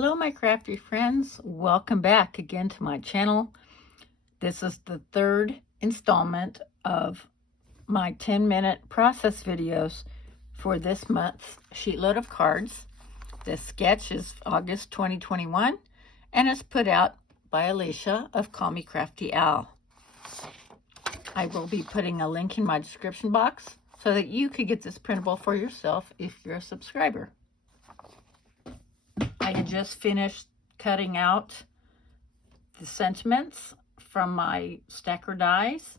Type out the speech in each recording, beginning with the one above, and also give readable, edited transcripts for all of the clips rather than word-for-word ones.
Hello my crafty friends, welcome back again to my channel. This is the third installment of my 10-minute process videos for this month's sheetload of cards. This sketch is August 2021 and it's put out by Alicia of Call Me Crafty Al. I will be putting a link in my description box so that you could get this printable for yourself if you're a subscriber. I had just finished cutting out the sentiments from my stacker dies,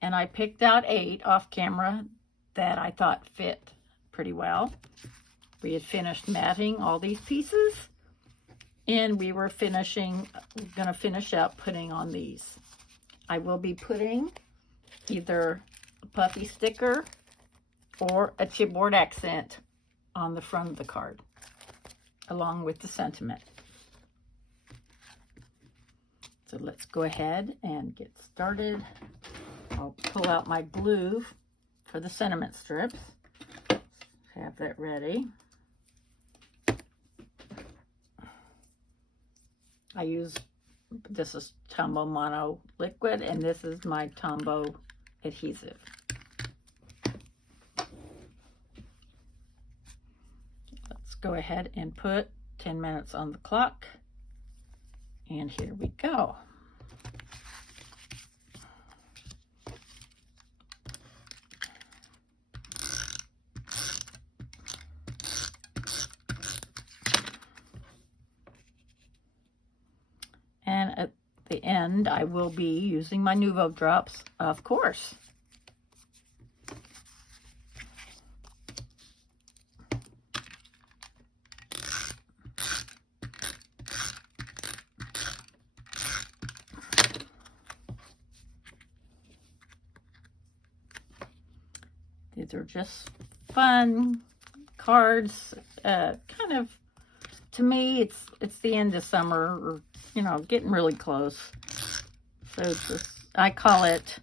and I picked out 8 off camera that I thought fit pretty well. We had finished matting all these pieces, and we were going to finish up putting on these. I will be putting either a puffy sticker or a chipboard accent on the front of the card, along with the sentiment. So let's go ahead and get started. I'll pull out my glue for the sentiment strips. Have that ready. This is Tombow Mono liquid, and this is my Tombow adhesive. Go ahead and put 10 minutes on the clock, and here we go. And at the end I will be using my Nuvo drops, of course. These are just fun cards. Kind of, to me, it's the end of summer, or getting really close. So it's just, I call it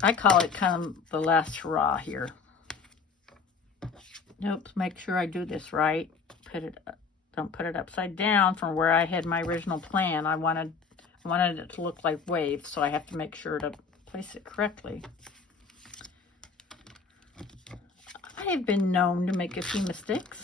kind of the last hurrah here. Nope, make sure I do this right. Don't put it upside down from where I had my original plan. I wanted it to look like waves, so I have to make sure to place it correctly. I have been known to make a few mistakes.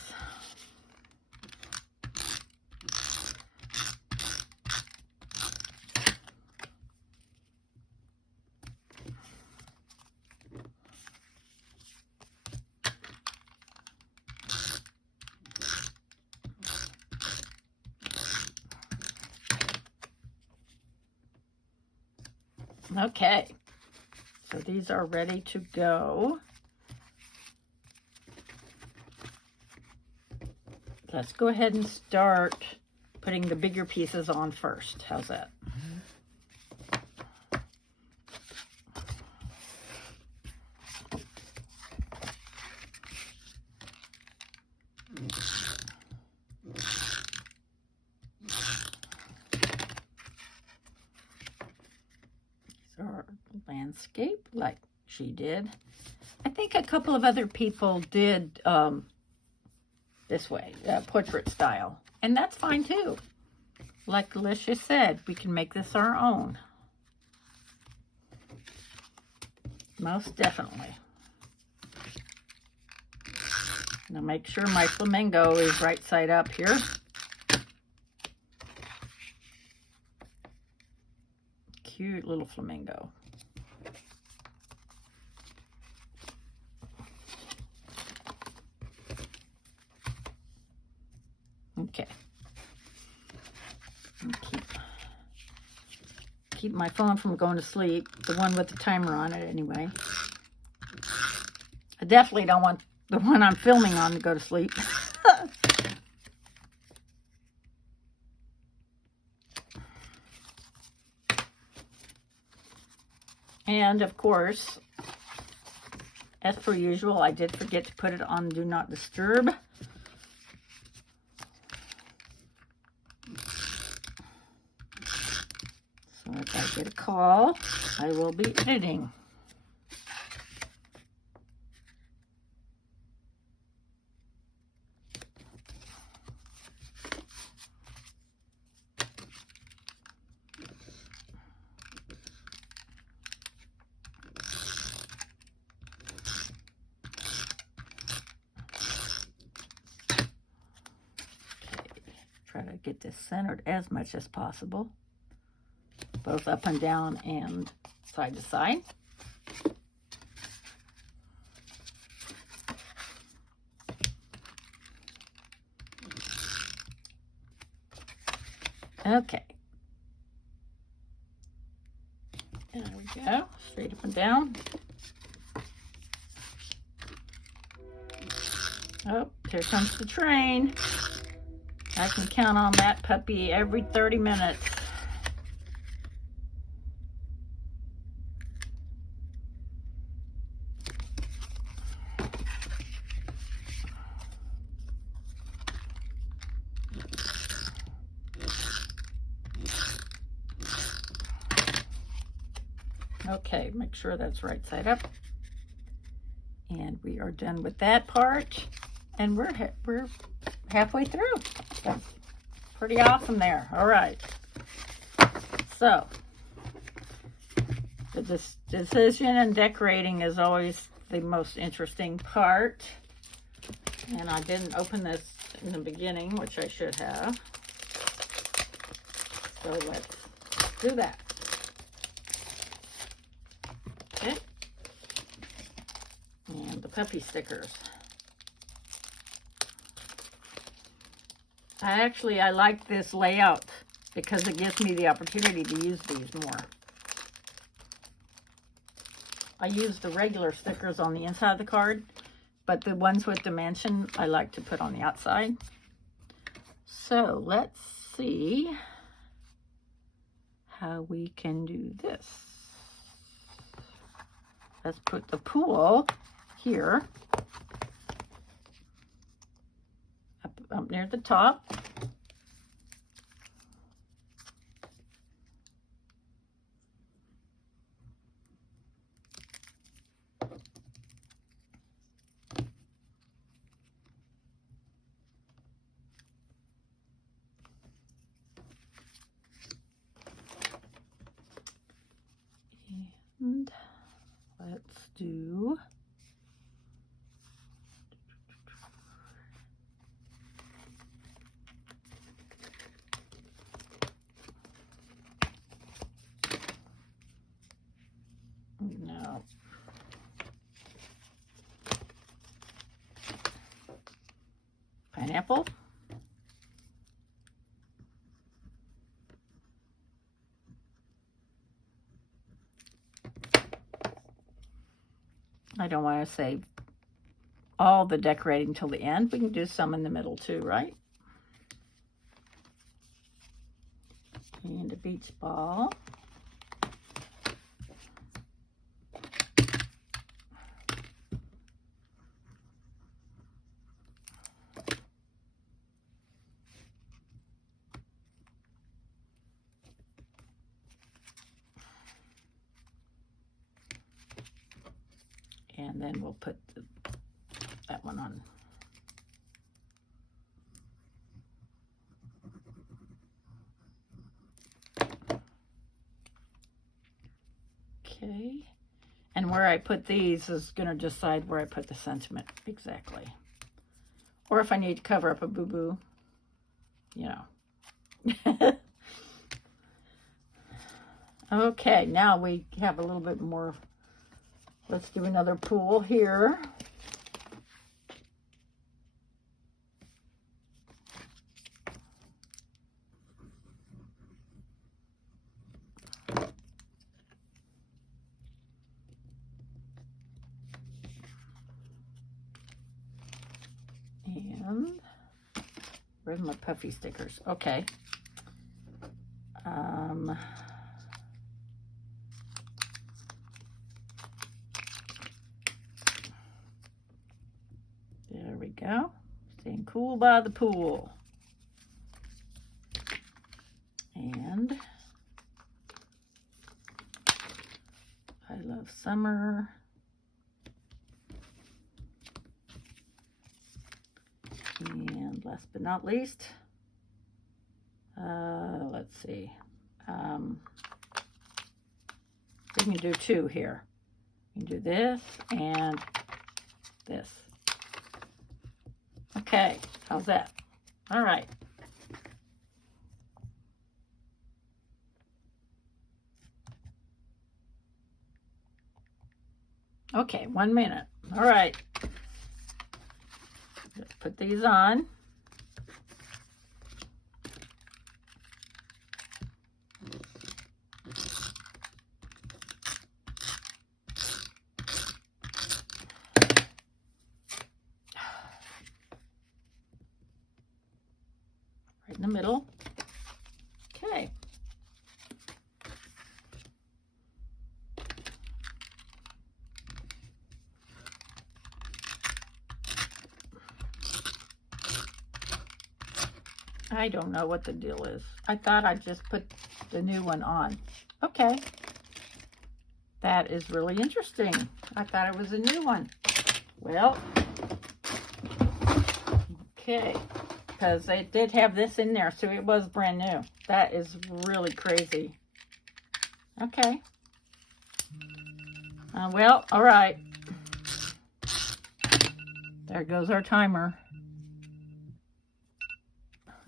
Okay, so these are ready to go. Let's go ahead and start putting the bigger pieces on first. How's that? These are landscape, like she did. I think a couple of other people did this way, portrait style, and that's fine too. Like Alicia said, we can make this our own. Most definitely. Now make sure my flamingo is right side up here. Cute little flamingo. Okay. Keep my phone from going to sleep. The one with the timer on it, anyway. I definitely don't want the one I'm filming on to go to sleep. And of course, as per usual, I did forget to put it on Do Not Disturb. So if I get a call, I will be editing. Try to get this centered as much as possible, both up and down and side to side. Okay. There we go, straight up and down. Oh, here comes the train. I can count on that puppy every 30 minutes. Okay, make sure that's right side up. And we are done with that part. And we're halfway through. That's pretty awesome there. All right. So, the decision and decorating is always the most interesting part. And I didn't open this in the beginning, which I should have. So let's do that. Okay. And the puppy stickers. I like this layout because it gives me the opportunity to use these more. I use the regular stickers on the inside of the card, but the ones with dimension I like to put on the outside. So let's see how we can do this. Let's put the pool here, up near the top. And let's do no. Pineapple. I don't want to save all the decorating till the end. We can do some in the middle too, right? And a beach ball. And then we'll put that one on. Okay. And where I put these is going to decide where I put the sentiment exactly. Or if I need to cover up a boo-boo, you know. Okay, now we have a little bit more. Let's do another pool here. And where's my puffy stickers? Okay. There we go. Staying cool by the pool. And I love summer. And last but not least, let's see. We can do two here. We can do this and this. Okay, how's that? All right. Okay, 1 minute. All right. Let's put these on. Right in the middle. Okay. I don't know what the deal is. I thought I just put the new one on. Okay. That is really interesting. I thought it was a new one. Well, okay. Because they did have this in there, so it was brand new. That is really crazy. Okay. Well, all right. There goes our timer.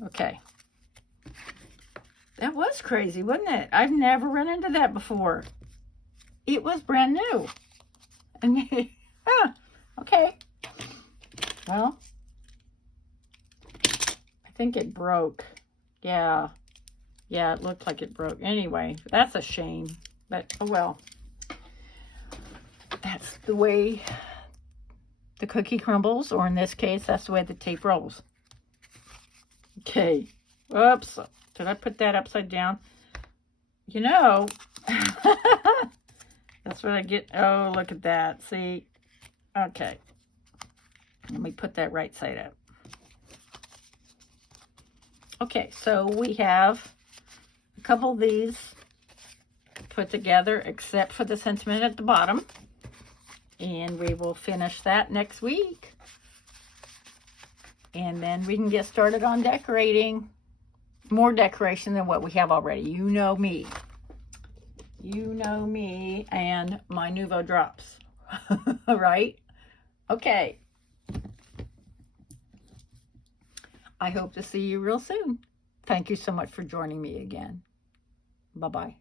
Okay. That was crazy, wasn't it? I've never run into that before. It was brand new. And okay. Well, I think it broke. Yeah. Yeah, it looked like it broke. Anyway, that's a shame. But, oh well. That's the way the cookie crumbles, or in this case, that's the way the tape rolls. Okay. Oops. Did I put that upside down? You know, that's what I get. Oh, look at that. See? Okay. Let me put that right side up. Okay, so we have a couple of these put together, except for the sentiment at the bottom. And we will finish that next week. And then we can get started on decorating. More decoration than what we have already. You know me. You know me and my Nouveau drops. Right? Okay. I hope to see you real soon. Thank you so much for joining me again. Bye-bye.